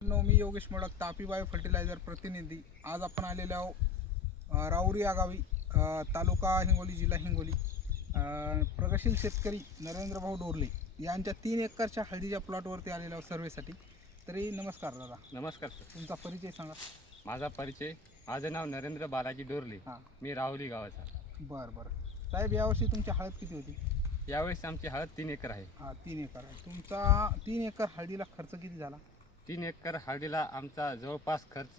मी Yogesh modak, Tapi bio fertiliser प्रतिनिधी. आज आपण आलेलो आहोत राऊरी या गावी, तालुका हिंगोली, जिल्हा हिंगोली. प्रगतशील शेतकरी नरेंद्रभाऊ डोरले यांच्या 3 एकरच्या हळदीच्या प्लॉटवरती आलेलो आहोत सर्वेसाठी. तरी नमस्कार दादा. नमस्कार सर. तुमचा परिचय सांगा. माझा परिचय, माझं नाव नरेंद्र बालाजी डोरले. हां, मी राहुली गावाचा. बरं. साहेब, यावर्षी तुमची हळद किती होती? यावेळेस आमची हळद 3 एकर आहे. हां, 3 एकर आहे. तुमचा 3 एकर हळदीला खर्च किती झाला? 3 एकर हळदीला आमचा जवळपास खर्च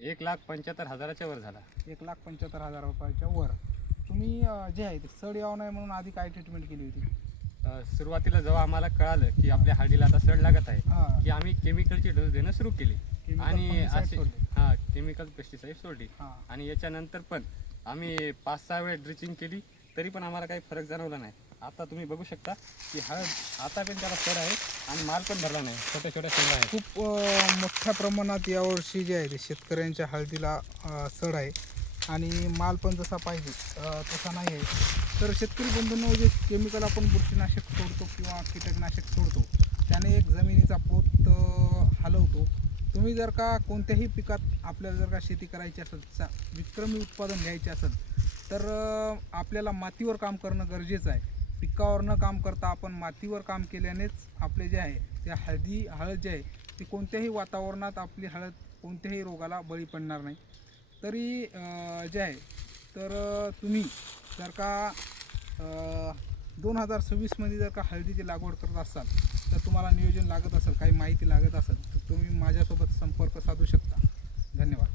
1,75,000च्या वर झाला. 1,75,000 रुपयाच्या वर. तुम्ही जे आहे ते सड यावं नाही म्हणून आधी काय ट्रीटमेंट केली होती? सुरुवातीला जेव्हा आम्हाला कळालं की आपल्या हळदीला आता सड लागत आहे, हां, की आम्ही केमिकलची डोस देणं सुरू केली आणि fungicide असे सोडले. केमिकल पेस्टिसाईड सोडली. हां, आणि याच्यानंतर पण आम्ही 5-6 वेळ ड्रिचिंग केली, तरी पण आम्हाला काही फरक जाणवला नाही. आता तुम्ही बघू शकता की हळद आता पण त्याला सड आहे आणि माल पण भरला नाही, छोट्या शेंगा आहेत. खूप मोठ्या प्रमाणात यावर्षी जे आहे ते शेतकऱ्यांच्या हळदीला सड आहे आणि माल पण जसा पाहिजे तसा नाही आहे. तर शेतकरी बंधूंनो, जे केमिकल आपण बुरशीनाशक सोडतो किंवा कीटकनाशक सोडतो, त्याने एक जमिनीचा पोत हलवतो. तुम्ही जर का कोणत्याही पिकात आपल्याला जर का शेती करायची असेल, विक्रमी उत्पादन घ्यायचे असेल, तर आपल्याला मातीवर काम करणं गरजेचं आहे. पिकावर न काम करता आपण मातीवर काम केल्यानेच आपले जे आहे ते हळद जे आहे ती कोणत्याही वातावरणात आपली हळद कोणत्याही रोगाला बळी पडणार नाही. तरी जे आहे तर तुम्ही जर का 2026मध्ये जर का हळदीची लागवड करत असाल, तर तुम्हाला नियोजन लागत असेल, काही माहिती लागत असेल, तर तुम्ही माझ्यासोबत संपर्क साधू शकता. धन्यवाद.